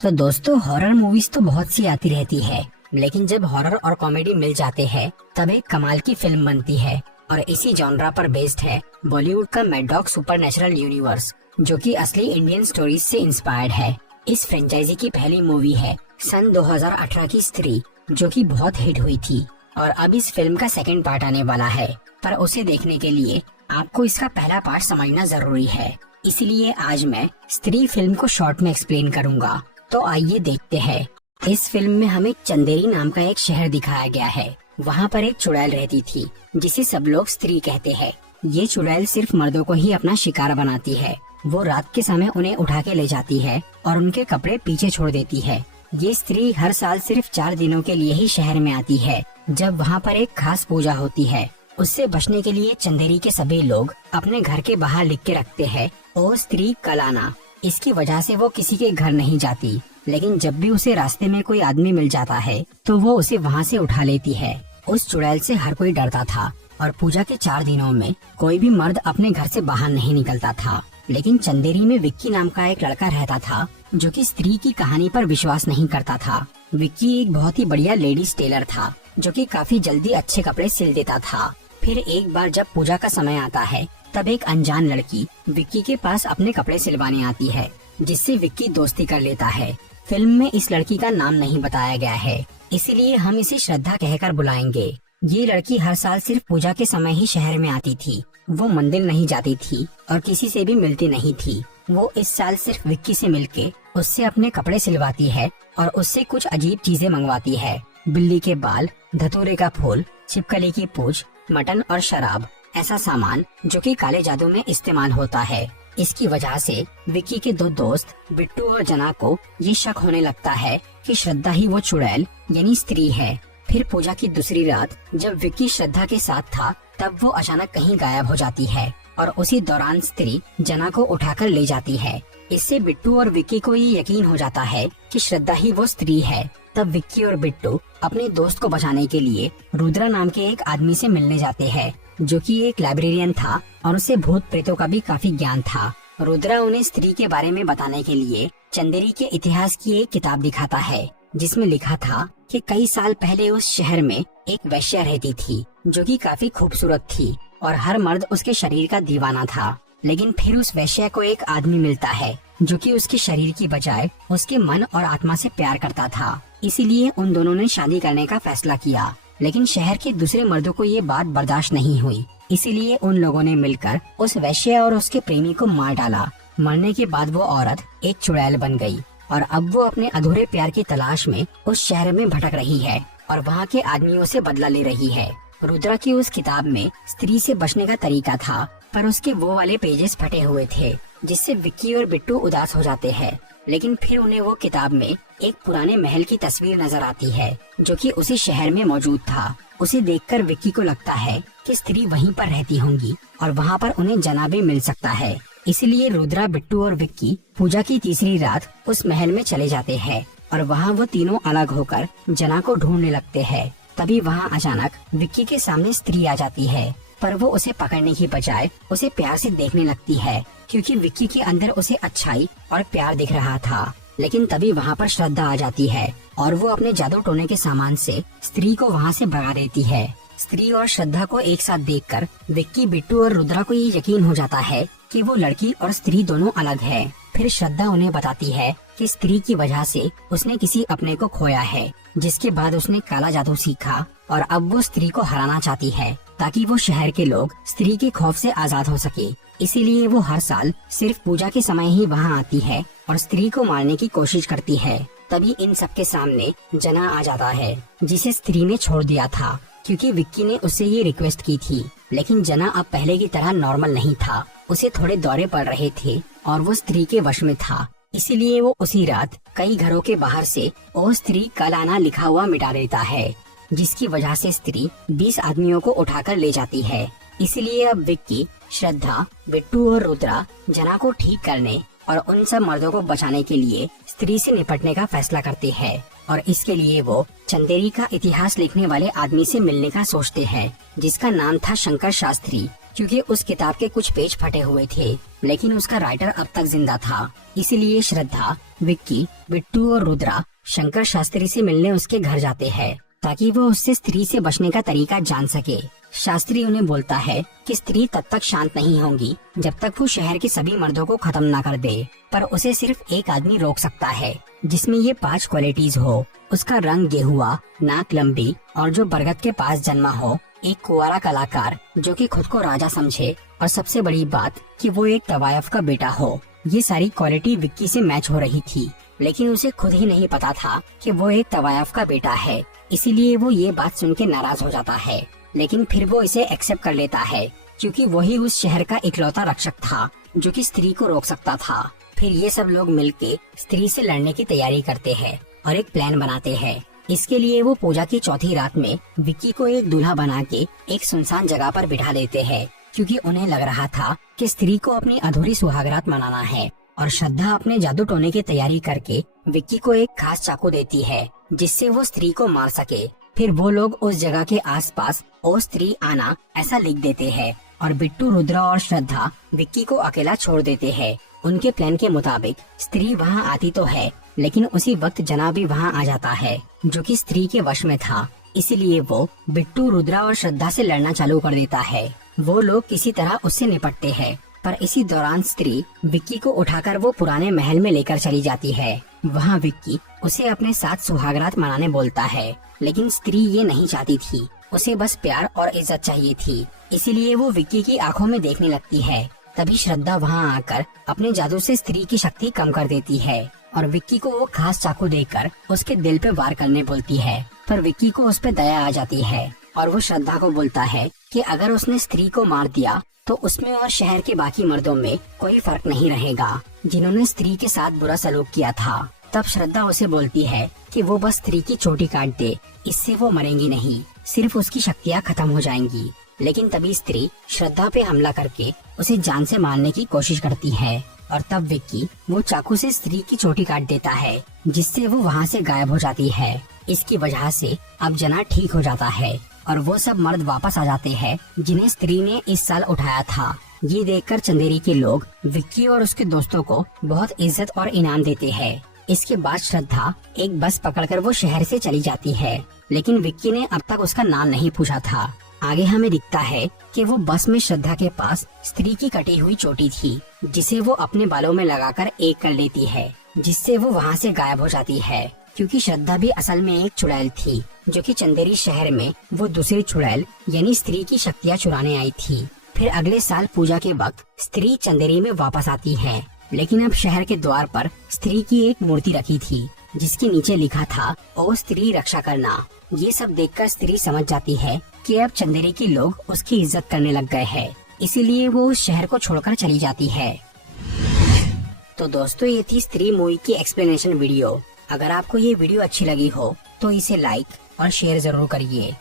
तो दोस्तों, horror movies तो बहुत सी आती रहती है, लेकिन जब हॉरर और कॉमेडी मिल जाते हैं तब एक कमाल की फिल्म बनती है। और इसी जॉनरा पर बेस्ड है बॉलीवुड का मैड डॉग सुपरनैचुरल यूनिवर्स, जो कि असली इंडियन स्टोरीज से इंस्पायर्ड है। इस फ्रेंचाइजी की पहली मूवी है सन 2018 की स्त्री, जो कि बहुत हिट हुई थी। और अब इस फिल्म का सेकंड पार्ट आने वाला है, पर उसे देखने के लिए आपको इसका पहला पार्ट समझना जरूरी है। इसलिए आज मैं स्त्री फिल्म को शॉर्ट में एक्सप्लेन करूंगा। तो आइए देखते हैं। इस फिल्म में हमें चंदेरी नाम का एक शहर दिखाया गया है। वहाँ पर एक चुड़ैल रहती थी, जिसे सब लोग स्त्री कहते हैं। ये चुड़ैल सिर्फ मर्दों को ही अपना शिकार बनाती है। वो रात के समय उन्हें उठा के ले जाती है और उनके कपड़े पीछे छोड़ देती है। ये स्त्री हर साल सिर्फ 4 दिनों के लिए ही शहर में आती है, जब वहाँ पर एक खास पूजा होती है। उससे बचने के लिए चंदेरी के सभी लोग अपने घर के बाहर लिख के रखते हैं, ओ स्त्री कल आना। इसकी वजह से वो किसी के घर नहीं जाती, लेकिन जब भी उसे रास्ते में कोई आदमी मिल जाता है तो वो उसे वहाँ से उठा लेती है। उस चुड़ैल से हर कोई डरता था और पूजा के 4 दिनों में कोई भी मर्द अपने घर से बाहर नहीं निकलता था। लेकिन चंदेरी में विक्की नाम का एक लड़का रहता था, जो कि स्त्री की कहानी पर विश्वास नहीं करता था। विक्की एक बहुत ही बढ़िया लेडीज टेलर था, जो कि काफी जल्दी अच्छे कपड़े सिल देता था। फिर एक बार जब पूजा का समय आता है, तब एक अनजान लड़की विक्की के पास अपने कपड़े सिलवाने आती है, जिससे विक्की दोस्ती कर लेता है। फिल्म में इस लड़की का नाम नहीं बताया गया है, इसीलिए हम इसे श्रद्धा कहकर बुलाएंगे। ये लड़की हर साल सिर्फ पूजा के समय ही शहर में आती थी। वो मंदिर नहीं जाती थी और किसी से भी मिलती नहीं थी। वो इस साल सिर्फ विक्की से मिलके उससे अपने कपड़े सिलवाती है और उससे कुछ अजीब चीजें मंगवाती है। बिल्ली के बाल, धतूरे का फूल, छिपकली की पूंछ, मटन और शराब, ऐसा सामान जो कि काले जादू में इस्तेमाल होता है। इसकी वजह से विक्की के 2 दोस्त बिट्टू और जना को ये शक होने लगता है कि श्रद्धा ही वो चुड़ैल यानी स्त्री है। फिर पूजा की दूसरी रात जब विक्की श्रद्धा के साथ था, तब वो अचानक कहीं गायब हो जाती है और उसी दौरान स्त्री जना को उठाकर ले जाती है। इससे बिट्टू और विक्की को ये यकीन हो जाता है कि श्रद्धा ही वो स्त्री है। तब विक्की और बिट्टू अपने दोस्त को बचाने के लिए रुद्रा नाम के एक आदमी से मिलने जाते हैं, जो कि एक लाइब्रेरियन था और उसे भूत प्रेतों का भी काफी ज्ञान था। रुद्रा उन्हें स्त्री के बारे में बताने के लिए चंदेरी के इतिहास की एक किताब दिखाता है, जिसमें लिखा था कि कई साल पहले उस शहर में एक वैश्या रहती थी, जो कि काफी खूबसूरत थी और हर मर्द उसके शरीर का दीवाना था। लेकिन फिर उस वैश्या को एक आदमी मिलता है, जो कि उसके शरीर की बजाय उसके मन और आत्मा से प्यार करता था। इसीलिए उन दोनों ने शादी करने का फैसला किया। लेकिन शहर के दूसरे मर्दों को ये बात बर्दाश्त नहीं हुई, इसीलिए उन लोगों ने मिलकर उस वैश्या और उसके प्रेमी को मार डाला। मरने के बाद वो औरत एक चुड़ैल बन गई और अब वो अपने अधूरे प्यार की तलाश में उस शहर में भटक रही है और वहाँ के आदमियों से बदला ले रही है। रुद्रा की उस किताब में स्त्री से बचने का तरीका था, पर उसके वो वाले पेजेस फटे हुए थे, जिससे विक्की और बिट्टू उदास हो जाते हैं। लेकिन फिर उन्हें वो किताब में एक पुराने महल की तस्वीर नजर आती है, जो कि उसी शहर में मौजूद था। उसे देखकर विक्की को लगता है कि स्त्री वहीं पर रहती होंगी और वहाँ पर उन्हें जना भी मिल सकता है। इसलिए रुद्रा, बिट्टू और विक्की पूजा की तीसरी रात उस महल में चले जाते हैं और वहाँ वो तीनों अलग होकर जना को ढूंढने लगते हैं। तभी वहाँ अचानक विक्की के सामने स्त्री आ जाती है, पर वो उसे पकड़ने की बजाय उसे प्यार से देखने लगती है, क्योंकि विक्की के अंदर उसे अच्छाई और प्यार दिख रहा था। लेकिन तभी वहाँ पर श्रद्धा आ जाती है और वो अपने जादू टोने के सामान से स्त्री को वहाँ से भगा देती है। स्त्री और श्रद्धा को एक साथ देखकर विक्की, बिट्टू और रुद्रा को ये यकीन हो जाता है कि वो लड़की और स्त्री दोनों अलग है। फिर श्रद्धा उन्हें बताती है कि स्त्री की वजह से उसने किसी अपने को खोया है, जिसके बाद उसने काला जादू सीखा और अब वो स्त्री को हराना चाहती है, ताकि वो शहर के लोग स्त्री के खौफ से आजाद हो सके। इसीलिए वो हर साल सिर्फ पूजा के समय ही वहाँ आती है और स्त्री को मारने की कोशिश करती है। तभी इन सबके सामने जना आ जाता है, जिसे स्त्री ने छोड़ दिया था, क्योंकि विक्की ने उससे ये रिक्वेस्ट की थी। लेकिन जना अब पहले की तरह नॉर्मल नहीं था, उसे थोड़े दौरे पड़ रहे थे और वो स्त्री के वश में था। इसीलिए वो उसी रात कई घरों के बाहर से ओ स्त्री कल आना लिखा हुआ मिटा देता है, जिसकी वजह से स्त्री 20 आदमियों को उठाकर ले जाती है। इसीलिए अब विक्की, श्रद्धा, बिट्टू और रुद्रा जना को ठीक करने और उन सब मर्दों को बचाने के लिए स्त्री से निपटने का फैसला करते हैं। और इसके लिए वो चंदेरी का इतिहास लिखने वाले आदमी से मिलने का सोचते हैं, जिसका नाम था शंकर शास्त्री, क्योंकि उस किताब के कुछ पेज फटे हुए थे, लेकिन उसका राइटर अब तक जिंदा था। इसीलिए श्रद्धा, विक्की, बिट्टू और रुद्रा शंकर शास्त्री से मिलने उसके घर जाते हैं ताकि वो उससे स्त्री से बचने का तरीका जान सके। शास्त्री उन्हें बोलता है कि स्त्री तब तक शांत नहीं होंगी जब तक वो शहर के सभी मर्दों को खत्म ना कर दे, पर उसे सिर्फ एक आदमी रोक सकता है जिसमें ये 5 क्वालिटीज हो। उसका रंग गेहुआ, नाक लंबी और जो बरगद के पास जन्मा हो, एक कुंवारा कलाकार जो कि खुद को राजा समझे, और सबसे बड़ी बात कि वो एक तवायफ का बेटा हो। ये सारी क्वालिटी विक्की से मैच हो रही थी, लेकिन उसे खुद ही नहीं पता था कि वो एक तवायफ का बेटा है। इसीलिए वो ये बात सुन के नाराज हो जाता है, लेकिन फिर वो इसे एक्सेप्ट कर लेता है क्योंकि वही उस शहर का इकलौता रक्षक था जो कि स्त्री को रोक सकता था। फिर ये सब लोग मिलके स्त्री से लड़ने की तैयारी करते हैं और एक प्लान बनाते हैं। इसके लिए वो पूजा की चौथी रात में विक्की को एक दूल्हा बना के एक सुनसान जगह पर बिठा देते हैं, क्योंकि उन्हें लग रहा था कि स्त्री को अपनी अधूरी सुहागरात मनाना है। और श्रद्धा अपने जादू टोने की तैयारी करके विक्की को एक खास चाकू देती है जिससे वो स्त्री को मार सके। फिर वो लोग उस जगह के आसपास ओ स्त्री आना ऐसा लिख देते हैं और बिट्टू, रुद्रा और श्रद्धा विक्की को अकेला छोड़ देते हैं। उनके प्लान के मुताबिक स्त्री वहाँ आती तो है, लेकिन उसी वक्त जना भी वहाँ आ जाता है जो कि स्त्री के वश में था। इसलिए वो बिट्टू, रुद्रा और श्रद्धा से लड़ना चालू कर देता है। वो लोग किसी तरह उससे निपटते हैं, पर इसी दौरान स्त्री विक्की को उठाकर वो पुराने महल में लेकर चली जाती है। वहाँ विक्की उसे अपने साथ सुहागरात मनाने बोलता है, लेकिन स्त्री ये नहीं चाहती थी। उसे बस प्यार और इज्जत चाहिए थी। इसीलिए वो विक्की की आंखों में देखने लगती है। तभी श्रद्धा वहाँ आकर अपने जादू से स्त्री की शक्ति कम कर देती है और विक्की को वो खास चाकू देकर उसके दिल पे वार करने बोलती है। पर विक्की को उस पे दया आ जाती है और वो श्रद्धा को बोलता है कि अगर उसने स्त्री को मार दिया तो उसमें और शहर के बाकी मर्दों में कोई फर्क नहीं रहेगा जिन्होंने स्त्री के साथ बुरा सलूक किया था। तब श्रद्धा उसे बोलती है कि वो बस स्त्री की चोटी काट दे, इससे वो मरेंगी नहीं, सिर्फ उसकी शक्तियाँ खत्म हो जाएंगी। लेकिन तभी स्त्री श्रद्धा पे हमला करके उसे जान से मारने की कोशिश करती है और तब विक्की वो चाकू से स्त्री की चोटी काट देता है, जिससे वो वहाँ से गायब हो जाती है। इसकी वजह से अब जना ठीक हो जाता है और वो सब मर्द वापस आ जाते हैं जिन्हें स्त्री ने इस साल उठाया था। ये देखकर चंदेरी के लोग विक्की और उसके दोस्तों को बहुत इज्जत और इनाम देते हैं। इसके बाद श्रद्धा एक बस पकड़कर वो शहर से चली जाती है, लेकिन विक्की ने अब तक उसका नाम नहीं पूछा था। आगे हमें दिखता है कि वो बस में श्रद्धा के पास स्त्री की कटी हुई चोटी थी, जिसे वो अपने बालों में लगाकर एक कर लेती है, जिससे वो वहाँ से गायब हो जाती है। क्योंकि श्रद्धा भी असल में एक चुड़ैल थी, जो कि चंदेरी शहर में वो दूसरी चुड़ैल यानी स्त्री की शक्तियाँ चुराने आई थी। फिर अगले साल पूजा के वक्त स्त्री चंदेरी में वापस आती है, लेकिन अब शहर के द्वार पर स्त्री की एक मूर्ति रखी थी जिसके नीचे लिखा था ओ स्त्री रक्षा करना। ये सब देखकर स्त्री समझ जाती है कि अब चंदेरी के लोग उसकी इज्जत करने लग गए हैं, इसीलिए वो उस शहर को छोड़कर चली जाती है। तो दोस्तों, ये थी स्त्री मूवी की एक्सप्लेनेशन वीडियो। अगर आपको ये वीडियो अच्छी लगी हो तो इसे लाइक और शेयर जरूर करिए।